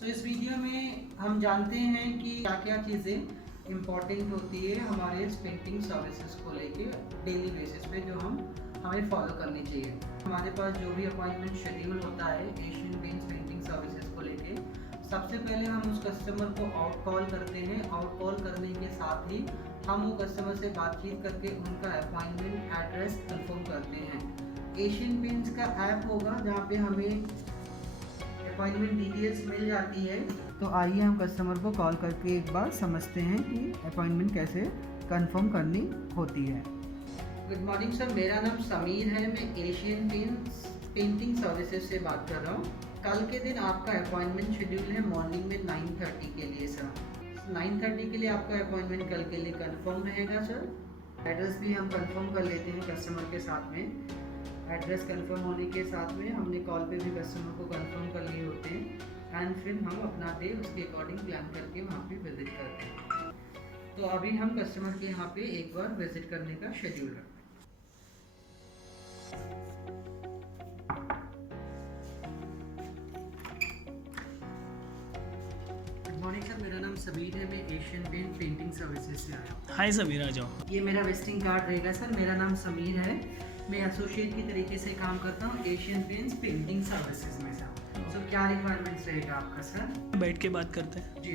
इस वीडियो में हम जानते हैं कि क्या क्या चीज़ें इम्पॉर्टेंट होती है हमारे पेंटिंग सर्विसेज को लेके डेली बेसिस पे जो हमें फॉलो करनी चाहिए। हमारे पास जो भी अपॉइंटमेंट शेड्यूल होता है एशियन पेंट्स पेंटिंग सर्विसेज को लेके, सबसे पहले हम उस कस्टमर को आउट कॉल करते हैं। आउट कॉल करने के साथ ही हम वो कस्टमर से बातचीत करके उनका अपॉइंटमेंट एड्रेस कंफर्म करते हैं। एशियन पेंट्स का ऐप होगा जहाँ पे हमें अपॉइंटमेंट डिटेल्स मिल जाती है। तो आइए हम कस्टमर को कॉल करके एक बार समझते हैं कि अपॉइंटमेंट कैसे कंफर्म करनी होती है। गुड मॉर्निंग सर, मेरा नाम समीर है। मैं एशियन पेंट्स पेंटिंग सर्विसेज से बात कर रहा हूँ। कल के दिन आपका अपॉइंटमेंट शेड्यूल है मॉर्निंग में 9:30 के लिए सर। 9:30 के लिए आपका अपॉइंटमेंट कल के लिए कंफर्म रहेगा सर। एड्रेस भी हम कंफर्म कर लेते हैं कस्टमर के साथ में। एड्रेस कंफर्म होने के साथ में हमने कॉल पे भी कस्टमर को कंफर्म कर लिए होते हैं एंड फिर हम अपना डे उसके अकॉर्डिंग प्लान करके वहाँ पे विज़िट करते हैं। तो अभी हम कस्टमर के यहाँ पे एक बार विज़िट करने का शेड्यूल रखते हैं। गुड मॉर्निंग सर, मेरा नाम सबीर है। मैं एशियन पेंट पेंटिंग सर्विसेज से आया हूँ। हाय समीर, आ जाओ। ये मेरा विजिटिंग कार्ड रहेगा सर। मेरा नाम समीर है। मैं एसोसिएट की तरीके से काम करता हूँ एशियन पेंट्स पेंटिंग सर्विसेज में सर। तो क्या रिक्वायरमेंट्स रहेगा आपका सर? बैठ के बात करते हैं। जी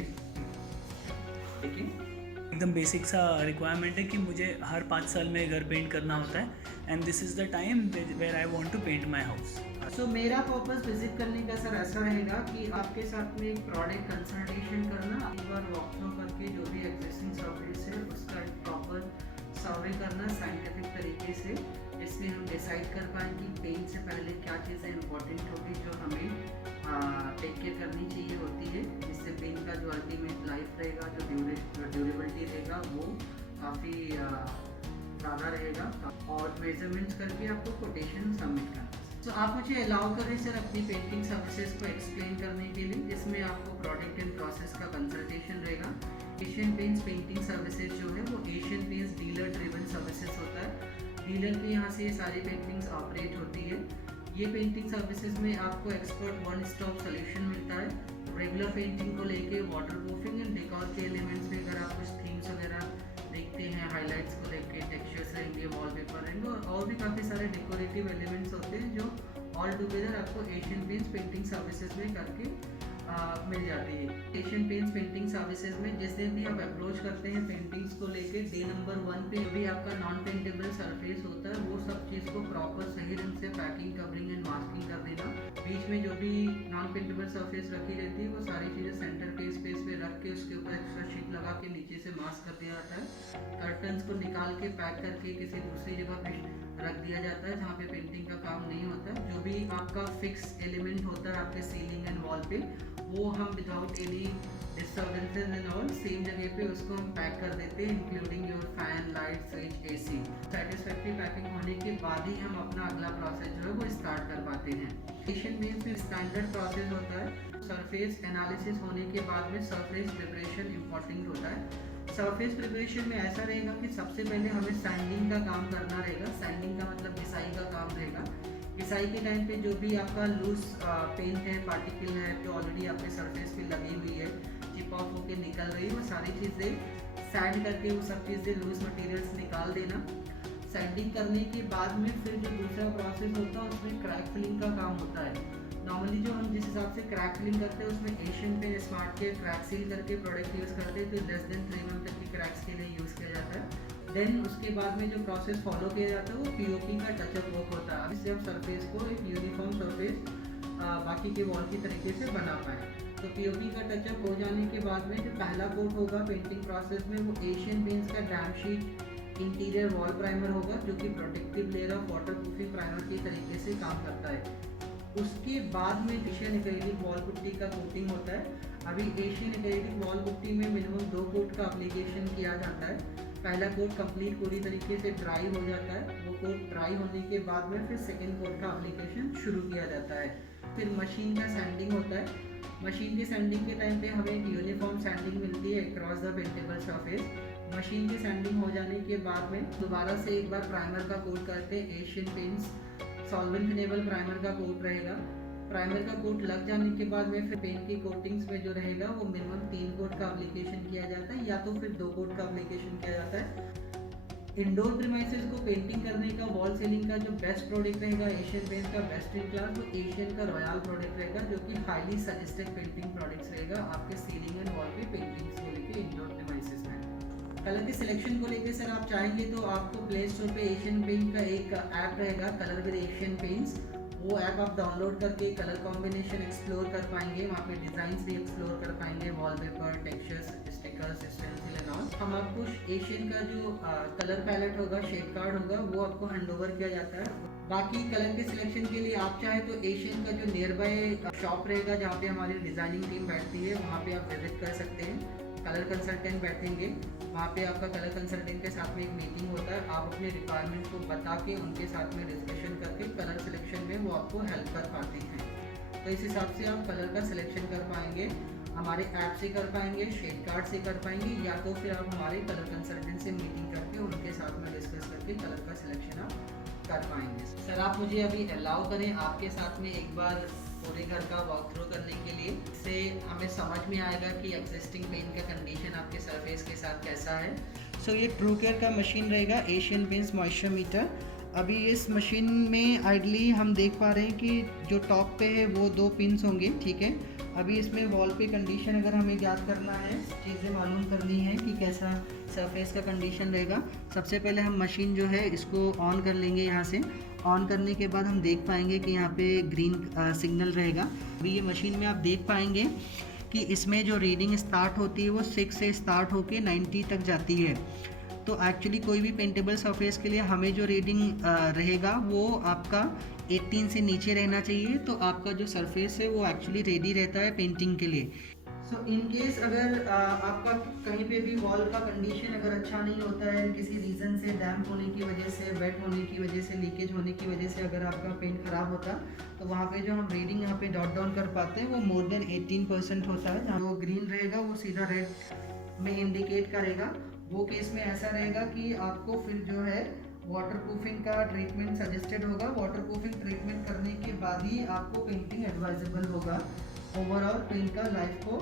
देखिए, एकदम बेसिक सा रिक्वायरमेंट है कि मुझे हर 5 साल में घर पेंट करना होता है and this is the time where I want to paint my house. So मेरा पर्पस विजिट करने का सर ऐसा रहेगा कि आपके साथ में एक प्रोडक्ट कंसल्टेशन करना, एक बार वॉक थ्रू करके जो भी एग्जिस्टिंग सर्विस है उसका एक प्रॉपर सर्वे करना साइंटिफिक तरीके से, जिससे हम डिसाइड कर पाएँ कि पेंट से पहले क्या चीज़ें इंपॉर्टेंट होगी जो हमें टेक केयर करनी चाहिए होती है, जिससे पेंट का जो अल्टीमेट लाइफ रहेगा, जो ड्यूरेबिलिटी रहेगा वो काफ़ी ज़्यादा रहेगा। और मेजरमेंट्स करके आपको कोटेशन सबमिट करना। तो आप मुझे अलाउ करें सर अपनी पेंटिंग सर्विसेज को एक्सप्लेन करने के लिए, जिसमें आपको प्रोडक्ट एंड प्रोसेस का कंसल्टेशन रहेगा। एशियन पेंट्स पेंटिंग सर्विसेज जो है वो Asian paints dealer driven services होता है। डीलर के यहाँ से ये सारी पेंटिंग्स ऑपरेट होती है। ये पेंटिंग सर्विसेज में आपको एक्सपर्ट वन स्टॉप सोल्यूशन मिलता है। रेगुलर पेंटिंग को लेके वाटर प्रूफिंग एंड डेकोर के एलिमेंट्स में अगर आप कुछ थीम्स वगैरह देखते हैं, हाइलाइट्स को लेके टेक्सचर्स रहेंगे, वॉलपेपर रहेंगे और भी काफ़ी सारे डेकोरेटिव एलिमेंट्स होते हैं जो ऑल टुगेदर आपको एशियन पेंट्स पेंटिंग सर्विसेज में करके मिल जाती है। एशियन पेंट्स पेंटिंग सर्विसेज में जिस दिन भी आप अप्रोच करते हैं पेंटिंग्स को लेके, डे नंबर 1 पे भी आपका नॉन पेंटेबल सरफेस होता है वो सब चीज़ को प्रॉपर सही ढंग से पैकिंग, कवरिंग एंड मास्किंग कर देना। बीच में जो भी नॉन पेंटेबल सरफेस रखी रहती है वो सारी चीज़ें सेंटर के स्पेस पे रख के उसके ऊपर एक्स्ट्रा शीट लगा के नीचे से मास्क कर दिया जाता है। कर्टन्स को निकाल के पैक करके किसी दूसरी जगह पे रख दिया जाता है जहाँ पे पेंटिंग का काम नहीं होता। जो भी आपका फिक्स एलिमेंट होता है आपके सीलिंग एंड वॉल पे, वो हम without any disturbances and all same जगह पे उसको हम पैक कर देते हैं, including your fan, light, switch, AC. Satisfactory packing होने के बाद ही हम अपना अगला प्रोसेस जो है वो स्टार्ट कर पाते हैं। एशियन पेंट्स में स्टैंडर्ड प्रोसेस होता है। सरफेस एनालिसिस होने के बाद में सरफेस प्रिपरेशन इंपॉर्टेंट होता है। सरफेस प्रिपरेशन में ऐसा रहेगा कि सबसे पहले हमें सैंडिंग का काम करना रहेगा। सैंडिंग का मतलब घिसाई का काम रहेगा। घिसाई के टाइम पे जो भी आपका लूज पेंट है, पार्टिकल है जो ऑलरेडी आपके सरफेस पे लगी हुई है, चिप ऑफ होके निकल रही है, वो सारी चीज़ें सैंड करके वो सब चीज़ें लूज मटेरियल्स निकाल देना। सैंडिंग करने के बाद में फिर जो दूसरा प्रोसेस होता है उसमें क्रैक फिलिंग का काम होता है। नॉर्मली जो हम जिस हिसाब से क्रैक फिलिंग करते हैं उसमें एशियन पेंट स्मार्ट के क्रैक सील करके प्रोडक्ट यूज़ करते हैं, तो लेस देन 3 mm तक की क्रैक्स के लिए यूज़ किया जाता है। देन उसके बाद में जो प्रोसेस फॉलो किया जाता है वो पीओपी का टचअप वर्क होता है, जिससे हम सरफेस को एक यूनिफॉर्म सरफेस बाकी के वॉल की तरीके से बना पाए। तो पीओपी का टचअप हो जाने के बाद में जो पहला कोट होगा पेंटिंग प्रोसेस में वो एशियन पेंट्स का dam sheet interior wall primer होगा, जो कि protective layer of water proofing primer के तरीके से काम करता है। उसके बाद में एशियन एक्रेलिक वॉल पुट्टी का कोटिंग होता है। अभी एशियन एक्रेलिक वॉल पुट्टी में मिनिमम 2 कोट का एप्लीकेशन किया जाता है। पहला कोट कंप्लीट पूरी तरीके से ड्राई हो जाता है। वो कोट ड्राई होने के बाद में फिर सेकेंड कोट का एप्लीकेशन शुरू किया जाता है। फिर मशीन का सैंडिंग होता है। मशीन की सैंडिंग के टाइम पे हमें एक यूनिफॉर्म सैंडिंग मिलती है across the paintable surface. Machine की सैंडिंग हो जाने के बाद में दोबारा से एक बार प्राइमर का कोट करते हैं। Asian paints solvent enable primer का कोट रहेगा। प्राइमर का कोट लग जाने के बाद में फिर पेंट की कोटिंग्स में जो रहेगा वो मिनिमम 3 कोट का एप्लीकेशन किया जाता है या तो फिर 2 कोट का एप्लीकेशन किया जाता है। इंडोर प्रीमाइसेस को पेंटिंग करने का वॉल सीलिंग का जो बेस्ट प्रोडक्ट रहेगा एशियन पेंट का बेस्ट इन क्लास, वो एशियन का रॉयल प्रोडक्ट रहेगा जो कि हाईली सजेस्टेड पेंटिंग प्रोडक्ट्स रहेगा आपके सीलिंग एंड वॉल पे पेंटिंग्स को लेकर इंडोर प्रीमाइसेस में। कलर के सिलेक्शन को लेकर सर आप चाहेंगे तो आपको प्ले स्टोर पे एशियन पेंट का एक ऐप रहेगा कलर विद एशियन पेंट्स, वो ऐप आप डाउनलोड करके कलर कॉम्बिनेशन एक्सप्लोर कर पाएंगे, वहाँ पे डिज़ाइंस भी एक्सप्लोर कर पाएंगे, wallpaper, textures, stickers, stencil and all. हम आपको एशियन का जो कलर पैलेट होगा, शेड कार्ड होगा, वो आपको हैंडओवर किया जाता है। बाकी कलर के सिलेक्शन के लिए आप चाहे तो एशियन का जो नियर बाय शॉप रहेगा जहाँ पे हमारी डिज़ाइनिंग टीम बैठती है, वहाँ पे आप विजिट कर सकते हैं। कलर कंसल्टेंट बैठेंगे, वहाँ पे आपका कलर कंसल्टेंट के साथ में एक मीटिंग होता है, आप अपने रिक्वायरमेंट को बता के उनके साथ में डिस्कशन करके कलर सिलेक्शन में वो आपको हेल्प कर पाते हैं। तो इस हिसाब से आप कलर का सिलेक्शन कर पाएंगे, हमारे ऐप से कर पाएंगे, शेड कार्ड से कर पाएंगे, या तो फिर आप हमारे कलर कंसल्टेंट से मीटिंग करके उनके साथ में डिस्कस करके कलर का सिलेक्शन आप कर पाएंगे। सर आप मुझे अभी अलाउ करें आपके साथ में एक बार पूरे घर का वॉक थ्रू करने के लिए, इससे हमें समझ में आएगा कि एग्जिस्टिंग पेंट का कंडीशन आपके सरफेस के साथ कैसा है। सो ये ट्रू केयर का मशीन रहेगा एशियन पेंट्स मॉइस्चर मीटर। अभी इस मशीन में आइडली हम देख पा रहे हैं कि जो टॉप पे है वो 2 पिंस होंगे, ठीक है। अभी इसमें वॉल पे कंडीशन अगर हमें याद करना है, चीज़ें मालूम करनी है कि कैसा सरफेस का कंडीशन रहेगा, सबसे पहले हम मशीन जो है इसको ऑन कर लेंगे। यहाँ से ऑन करने के बाद हम देख पाएंगे कि यहाँ पे ग्रीन सिग्नल रहेगा। अभी ये मशीन में आप देख पाएंगे कि इसमें जो रीडिंग स्टार्ट होती है वो 6 से स्टार्ट होके 90 तक जाती है। तो एक्चुअली कोई भी पेंटेबल सरफेस के लिए हमें जो रीडिंग रहेगा वो आपका 18 से नीचे रहना चाहिए, तो आपका जो सरफेस है वो एक्चुअली रेडी रहता है पेंटिंग के लिए। सो इन केस अगर आपका कहीं पे भी वॉल का कंडीशन अगर अच्छा नहीं होता है, किसी रीज़न से डैम्प होने की वजह से, वेट होने की वजह से, लीकेज होने की वजह से अगर आपका पेंट ख़राब होता, तो वहाँ पे जो हम रीडिंग यहाँ पे डॉट डाउन कर पाते हैं वो मोर देन 18% होता है। जो ग्रीन रहेगा वो सीधा रेड में इंडिकेट करेगा। वो केस में ऐसा रहेगा कि आपको फिर जो है वाटरप्रूफिंग का ट्रीटमेंट सजेस्टेड होगा। वाटरप्रूफिंग ट्रीटमेंट करने के बाद ही आपको पेंटिंग एडवाइजेबल होगा ओवरऑल पेंट का लाइफ को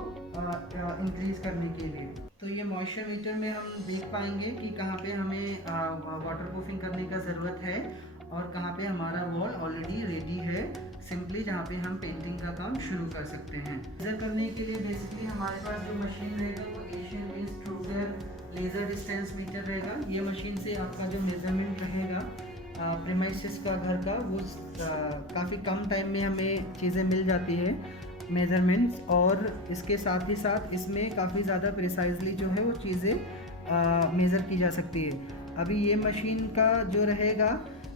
इंक्रीज करने के लिए। तो ये मॉइस्चर मीटर में हम देख पाएंगे कि कहाँ पे हमें वाटरप्रूफिंग करने का ज़रूरत है और कहाँ पे हमारा वॉल ऑलरेडी रेडी है, सिंपली जहाँ पे हम पेंटिंग का काम शुरू कर सकते हैं। मेजर करने के लिए बेसिकली हमारे पास जो मशीन रहेगा वो Asian Paints true care laser distance meter रहेगा। ये मशीन से आपका जो मेजरमेंट रहेगा प्रीमाइसेस का घर का वो काफ़ी कम टाइम में हमें चीज़ें मिल जाती है मेजरमेंट्स, और इसके साथ ही साथ इसमें काफ़ी ज़्यादा प्रिसाइजली जो है वो चीज़ें मेज़र की जा सकती है। अभी ये मशीन का जो रहेगा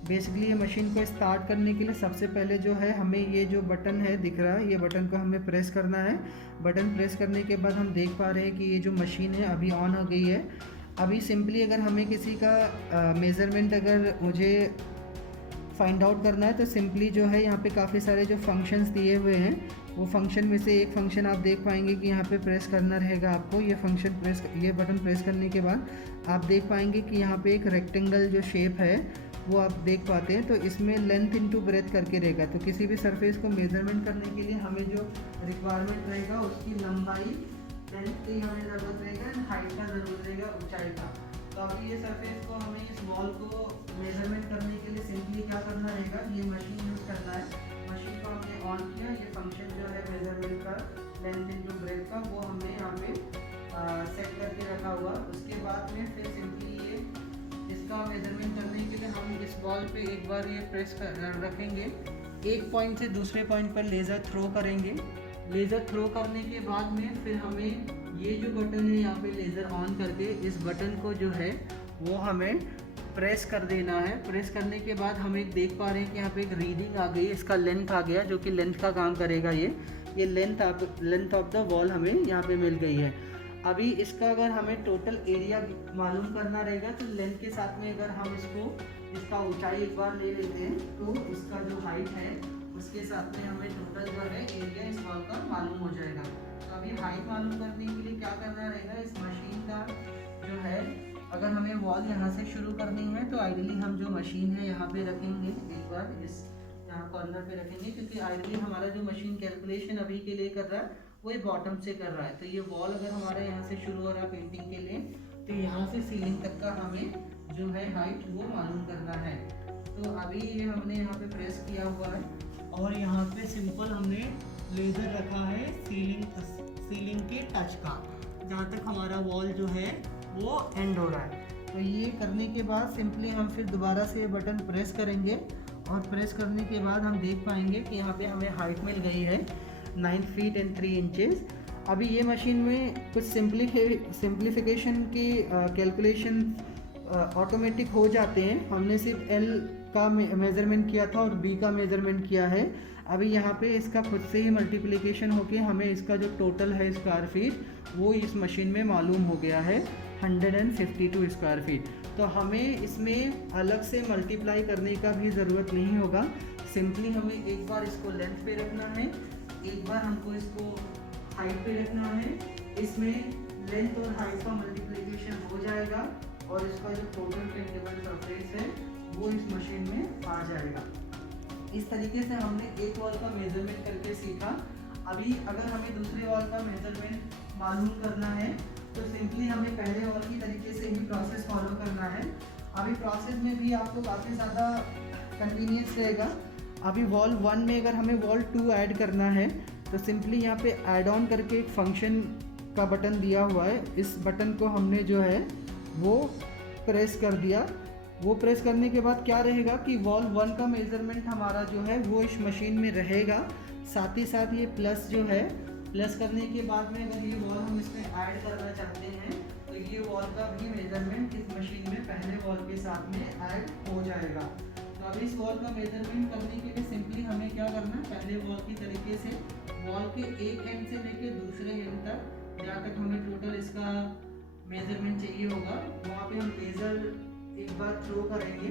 बेसिकली, ये मशीन को स्टार्ट करने के लिए सबसे पहले जो है हमें ये जो बटन है दिख रहा है, ये बटन को हमें प्रेस करना है। बटन प्रेस करने के बाद हम देख पा रहे हैं कि ये जो मशीन है अभी ऑन हो गई है। अभी सिंपली अगर हमें किसी का मेज़रमेंट अगर मुझे फाइंड आउट करना है तो सिंपली जो है यहाँ पे काफ़ी सारे जो फंक्शंस दिए हुए हैं, वो फंक्शन में से एक फंक्शन आप देख पाएंगे कि यहाँ पे प्रेस करना रहेगा आपको। ये बटन प्रेस करने के बाद आप देख पाएंगे कि यहाँ पे एक रेक्टेंगल जो शेप है वो आप देख पाते हैं। तो इसमें लेंथ इनटू ब्रेथ करके रहेगा। तो किसी भी सरफेस को मेजरमेंट करने के लिए हमें जो रिक्वायरमेंट रहेगा उसकी लंबाई लेंथ की हमें ज़रूरत रहेगा एंड हाइट का ज़रूरत रहेगा, ऊंचाई का। तो अभी ये सरफेस को हमें इस वॉल को मेजरमेंट करने के लिए सिंपली क्या करना रहेगा, ये मशीन यूज़ करना है। मशीन को हमने ऑन किया, ये फंक्शन जो है मेजरमेंट का लेंथ इनटू ब्रेथ का वो हमने यहाँ पे सेट करके रखा हुआ। उसके बाद में फिर सिंपली ये इसका मेजरमेंट करने के लिए हम इस वॉल पे एक बार ये प्रेस कर रखेंगे, एक पॉइंट से दूसरे पॉइंट पर लेज़र थ्रो करेंगे। लेज़र थ्रो करने के बाद में फिर हमें ये जो बटन है यहाँ पे लेज़र ऑन करके इस बटन को जो है वो हमें प्रेस कर देना है। प्रेस करने के बाद हम एक देख पा रहे हैं कि यहाँ पे एक रीडिंग आ गई, इसका लेंथ आ गया जो कि लेंथ का काम करेगा। ये लेंथ ऑफ द वॉल हमें यहाँ पे मिल गई है। अभी इसका अगर हमें टोटल एरिया मालूम करना रहेगा तो लेंथ के साथ में अगर हम इसका ऊंचाई एक बार ले लेते हैं तो इसका जो हाइट है उसके साथ में हमें टोटल जो है एरिया इस वॉल का मालूम हो जाएगा। तो अभी हाइट मालूम करने के लिए क्या करना रहेगा, इस मशीन का जो है अगर हमें वॉल यहाँ से शुरू करनी है तो आइडियली हम जो मशीन है यहाँ पे रखेंगे, एक बार यहाँ कॉर्नर पे रखेंगे, क्योंकि आइडियली हमारा जो मशीन कैलकुलेशन अभी के लिए कर रहा है वो ये बॉटम से कर रहा है। तो ये वॉल अगर हमारा यहाँ से शुरू हो रहा है पेंटिंग के लिए, तो यहाँ से सीलिंग तक का हमें जो है हाइट वो मालूम करना है। तो अभी ये हमने यहाँ पे प्रेस किया हुआ है और यहाँ पे सिंपल हमने लेज़र रखा है सीलिंग के टच का, जहाँ तक हमारा वॉल जो है वो एंड हो रहा है। तो ये करने के बाद सिंपली हम फिर दोबारा से ये बटन प्रेस करेंगे और प्रेस करने के बाद हम देख पाएंगे कि यहाँ पे हमें हाइट मिल गई है 9 फीट एंड 3 इंचेस। अभी ये मशीन में कुछ सिंप्लीफिकेशन की कैलकुलेशन ऑटोमेटिक हो जाते हैं। हमने सिर्फ एल का मेज़रमेंट किया था और बी का मेज़रमेंट किया है। अभी यहाँ पे इसका खुद से ही मल्टीप्लिकेशन होके हमें इसका जो टोटल है स्क्वायर फीट वो इस मशीन में मालूम हो गया है 152 स्क्वायर फीट। तो हमें इसमें अलग से मल्टीप्लाई करने का भी ज़रूरत नहीं होगा। सिंपली हमें एक बार इसको लेंथ पे रखना है, एक बार हमको इसको हाइट पे रखना है। इसमें लेंथ और हाइट का मल्टीप्लिकेशन हो जाएगा और इसका जो टोटल पेंटेबल सरफेस है वो इस मशीन में आ जाएगा। इस तरीके से हमने एक वॉल का मेजरमेंट करके सीखा। अभी अगर हमें दूसरे वॉल का मेजरमेंट मालूम करना है तो सिंपली हमें पहले वॉल की तरीके से ही प्रोसेस फॉलो करना है। अभी प्रोसेस में भी आपको काफ़ी ज़्यादा कन्वीनियंस रहेगा। अभी वॉल 1 में अगर हमें वॉल 2 ऐड करना है तो सिंपली यहाँ पे ऐड ऑन करके एक फंक्शन का बटन दिया हुआ है। इस बटन को हमने जो है वो प्रेस कर दिया। वो प्रेस करने के बाद क्या रहेगा कि वॉल 1 का मेज़रमेंट हमारा जो है वो इस मशीन में रहेगा। साथ ही साथ ये प्लस जो है, प्लस करने के बाद में अगर ये वॉल हम इसमें ऐड करना चाहते हैं तो ये वॉल का भी मेज़रमेंट इस मशीन में पहले वॉल के साथ में ऐड हो जाएगा। तो अब इस वॉल का मेज़रमेंट करने के लिए सिंपली हमें क्या करना है, पहले वॉल की तरीके से वॉल के एक एंड से लेके दूसरे एंड तक जहाँ तक हमें टोटल इसका मेज़रमेंट चाहिए होगा वहाँ पे हम लेज़र एक बार थ्रो करेंगे।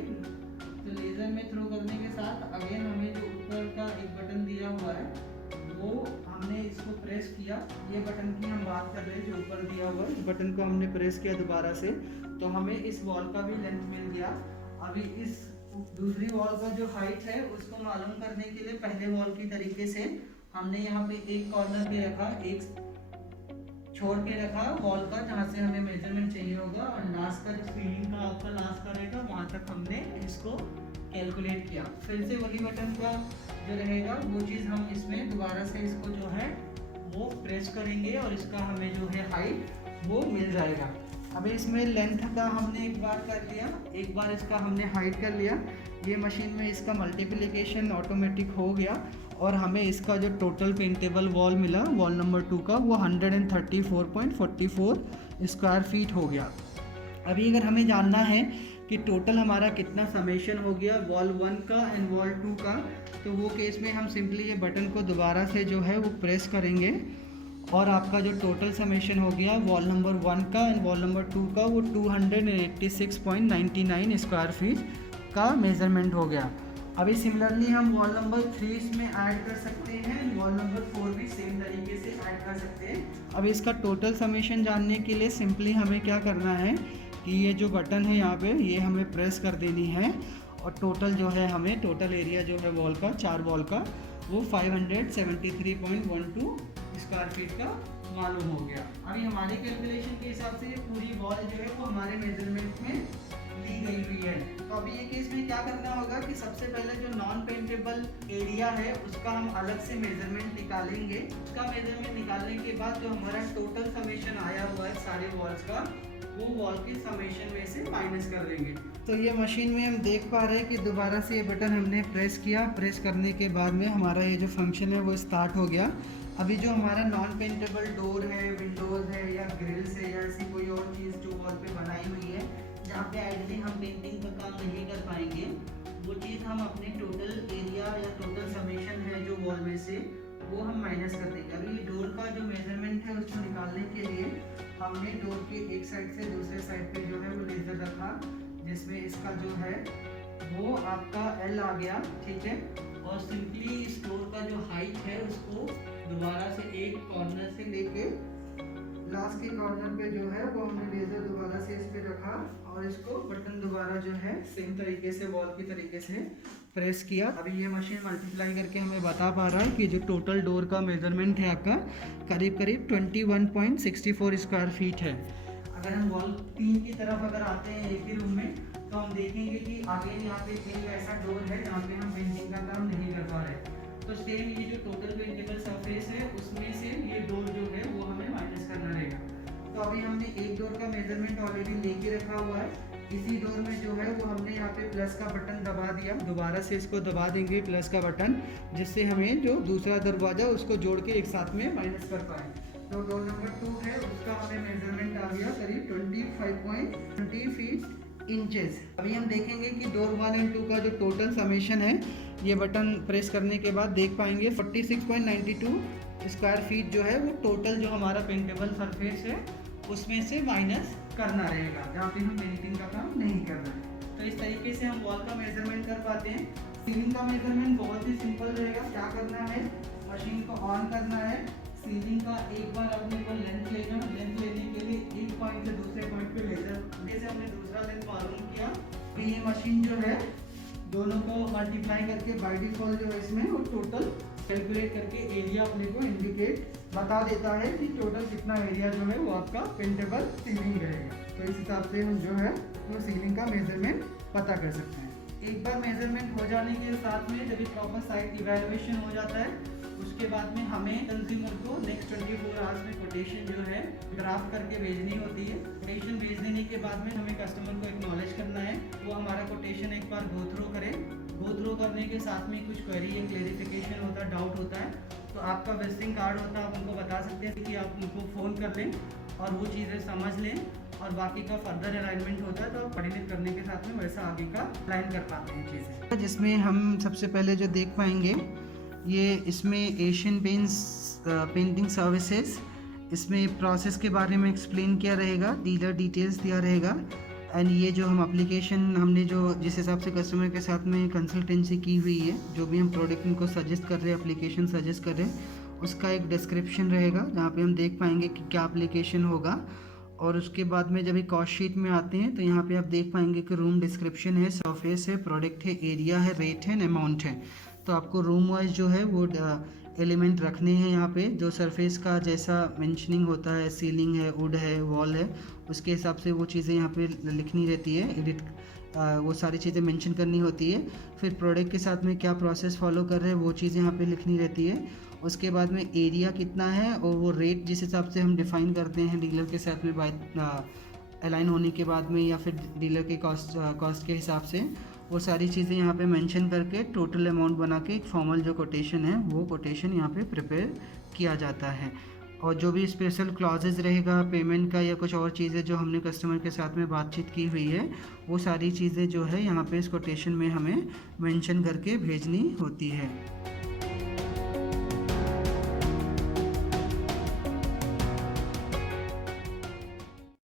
तो लेज़र में थ्रो करने के साथ अगेन हमें जो ऊपर का एक बटन दिया हुआ है वो हमने इसको प्रेस किया। ये बटन की हम बात कर रहे हैं जो ऊपर दिया हुआ है, इस बटन को हमने प्रेस किया दोबारा से तो हमें इस वॉल का भी लेंथ मिल गया। अभी इस दूसरी वॉल का जो हाइट है उसको मालूम करने के लिए पहले वॉल की तरीके से हमने यहाँ पे एक कॉर्नर पे रखा, एक छोड़ के रखा वॉल का जहाँ से हमें मेजरमेंट चाहिए होगा और लास्ट का जो सीलिंग का आपका लास्ट का रहेगा वहाँ तक हमने इसको कैलकुलेट किया। फिर से वही बटन का जो रहेगा वो चीज़ हम इसमें दोबारा से इसको जो है वो प्रेस करेंगे और इसका हमें जो है हाइट वो मिल जाएगा। अभी इसमें लेंथ का हमने एक बार कर लिया, एक बार इसका हमने हाइट कर लिया। ये मशीन में इसका मल्टीप्लिकेशन ऑटोमेटिक हो गया और हमें इसका जो टोटल पेंटेबल वॉल मिला वॉल नंबर 2 का वो 134.44 स्क्वायर फीट हो गया। अभी अगर हमें जानना है कि टोटल हमारा कितना समेशन हो गया वॉल 1 का एंड वॉल 2 का, तो वो केस में हम सिंपली ये बटन को दोबारा से जो है वो प्रेस करेंगे और आपका जो टोटल समेशन हो गया वॉल नंबर 1 का एंड वॉल नंबर 2 का वो 286.99 स्क्वायर फीट का मेज़रमेंट हो गया। अभी सिमिलरली हम वॉल नंबर 3 इसमें ऐड कर सकते हैं, वॉल नंबर 4 भी सेम तरीके से ऐड कर सकते हैं। अब इसका टोटल समेशन जानने के लिए सिंपली हमें क्या करना है कि ये जो बटन है यहाँ पे ये हमें प्रेस कर देनी है और टोटल जो है हमें टोटल एरिया जो है वॉल का 4 वॉल का वो 573.12 स्क्वायर फीट का मालूम हो गया। अभी हमारे कैलकुलेशन के हिसाब से ये पूरी वॉल जो है वो हमारे मेजरमेंट में ली गई हुई है। तो अभी ये केस में क्या करना होगा कि सबसे पहले जो नॉन पेंटेबल एरिया है उसका हम अलग से मेजरमेंट निकालेंगे। उसका मेजरमेंट निकालने के बाद जो हमारा टोटल समेशन आया हुआ है सारे वॉल्स का वो वॉल के समेशन में से माइनस कर देंगे। तो ये मशीन में हम देख पा रहे हैं कि दोबारा से ये बटन हमने प्रेस किया, प्रेस करने के बाद में हमारा ये जो फंक्शन है वो स्टार्ट हो गया। अभी जो हमारा नॉन पेंटेबल डोर है, विंडोज़ है या ग्रिल्स है या ऐसी कोई और चीज़ जो वॉल पे बनाई हुई है जहाँ पे आइडियली हम पेंटिंग का काम नहीं कर पाएंगे, वो चीज़ हम अपने टोटल एरिया या टोटल समेशन है जो वॉल में से वो हम माइनस कर देंगे। अभी ये डोर का जो मेजरमेंट है उसको निकालने के लिए हमने डोर के एक साइड से दूसरे साइड पे जो है वो लेज़र रखा जिसमें इसका जो है वो आपका L आ गया, ठीक है। और सिंपली इस डोर का जो हाइट है उसको दोबारा से एक कॉर्नर से लेके ग्लास के कॉर्नर पे जो है वो हमने लेज़र दोबारा से इस पे रखा और इसको बटन दोबारा जो है सेम तरीके से वॉल की तरीके से प्रेस किया। अभी ये मशीन मल्टीप्लाई करके हमें बता पा रहा है कि जो टोटल डोर का मेजरमेंट है आपका करीब करीब 21.64 स्क्वायर फीट है। अगर हम वॉल 3 की तरफ अगर आते हैं एक ही रूम में तो हम देखेंगे कि आगे यहाँ पे एक ऐसा डोर है जहाँ पे हम पेंटिंग का काम नहीं कर पा रहे, तो सेम ये जो टोटल पेंटेबल सरफेस है उसमें से ये डोर जो है वो हमें माइनस करना रहेगा। तो अभी हमने एक डोर का मेजरमेंट ऑलरेडी लेके रखा हुआ है। इसी डोर में जो है वो हमने यहाँ पे प्लस का बटन दबा दिया, दोबारा से इसको दबा देंगे प्लस का बटन, जिससे हमें जो दूसरा दरवाजा उसको जोड़ के एक साथ में माइनस कर पाए। तो डोर नंबर 2 है उसका हमें मेजरमेंट आ गया करीब 25.20 फीट इंचेस। अभी हम देखेंगे कि डोर 1 एंड 2 का जो टोटल समेशन है ये बटन प्रेस करने के बाद देख पाएंगे 46.92 स्क्वायर फीट जो है वो टोटल जो हमारा पेंटेबल सरफेस है उसमें से माइनस करना रहेगा जहाँ पे हम पेंटिंग का काम नहीं कर रहे हैं। तो इस तरीके से हम वॉल का मेजरमेंट कर पाते हैं। सीलिंग का मेजरमेंट बहुत ही सिंपल रहेगा। क्या करना है, मशीन को ऑन करना है, सीलिंग का एक बार अपने को लेंथ लेना, लेंथ लेने के लिए एक पॉइंट से दूसरे पॉइंट पे लेजर जैसे हमने दूसरा लेंथ मालूम किया। तो ये मशीन जो है दोनों को मल्टीप्लाई करके बाय डिफॉल्ट जो है इसमें वो टोटल कैलकुलेट करके एरिया अपने को इंडिकेट बता देता है कि टोटल कितना एरिया जो है वो आपका पेंटेबल सीलिंग रहेगा। तो इस हिसाब से हम जो है वो सीलिंग का मेजरमेंट पता कर सकते हैं। एक बार मेजरमेंट हो जाने के साथ में जब प्रॉपर साइट इवैल्यूएशन हो जाता है उसके बाद में हमें कंज्यूमर को नेक्स्ट 24 आवर्स में कोटेशन जो है ड्राफ्ट करके भेजनी होती है। कोटेशन भेज देने के बाद में हमें कस्टमर को एक्नॉलेज करना है, वो हमारा कोटेशन एक बार गो थ्रू करे। गो थ्रू करने के साथ में कुछ क्वेरी या क्लेरिफिकेशन होता है, डाउट होता है, तो आपका विजिटिंग कार्ड होता है, आप उनको बता सकते हैं कि आप उनको फ़ोन कर लें और वो चीज़ें समझ लें और बाकी का फर्दर अलाइनमेंट होता है तो आप कोऑर्डिनेट करने के साथ में वैसा आगे का अलाइन कर पाते हैं चीज़ें। जिसमें हम सबसे पहले जो देख पाएंगे ये इसमें एशियन पेंट्स पेंटिंग सर्विसेज, इसमें प्रोसेस के बारे में एक्सप्लेन किया रहेगा, डीलर डिटेल्स दिया रहेगा। एंड ये जो हम एप्लीकेशन हमने जो जिस हिसाब से कस्टमर के साथ में कंसल्टेंसी की हुई है, जो भी हम प्रोडक्ट इनको सजेस्ट कर रहे हैं, एप्लीकेशन सजेस्ट कर रहे हैं, उसका एक डिस्क्रिप्शन रहेगा जहाँ पे हम देख पाएंगे कि क्या एप्लीकेशन होगा। और उसके बाद में जब ये कॉस्ट शीट में आते हैं तो यहाँ पे आप देख पाएंगे कि रूम डिस्क्रिप्शन है, सरफेस है, प्रोडक्ट है, एरिया है, रेट है, अमाउंट है। तो आपको रूम वाइज जो है वो एलिमेंट रखने हैं यहाँ पे, जो सरफेस का जैसा मेंशनिंग होता है, सीलिंग है, वुड है, वॉल है, उसके हिसाब से वो चीज़ें यहाँ पे लिखनी रहती है, एडिट वो सारी चीज़ें मेंशन करनी होती है। फिर प्रोडक्ट के साथ में क्या प्रोसेस फॉलो कर रहे हैं वो चीज़ यहाँ पे लिखनी रहती है। उसके बाद में एरिया कितना है और वो रेट जिस हिसाब से हम डिफ़ाइन करते हैं डीलर के साथ में बाय अलाइन होने के बाद में या फिर डीलर के कॉस्ट के हिसाब से वो सारी चीज़ें यहाँ पे मेंशन करके टोटल अमाउंट बना के एक फॉर्मल जो कोटेशन है वो कोटेशन यहाँ पे प्रिपेयर किया जाता है। और जो भी स्पेशल क्लॉजेज रहेगा पेमेंट का या कुछ और चीज़ें जो हमने कस्टमर के साथ में बातचीत की हुई है वो सारी चीज़ें जो है यहाँ पे इस कोटेशन में हमें मेंशन करके भेजनी होती है।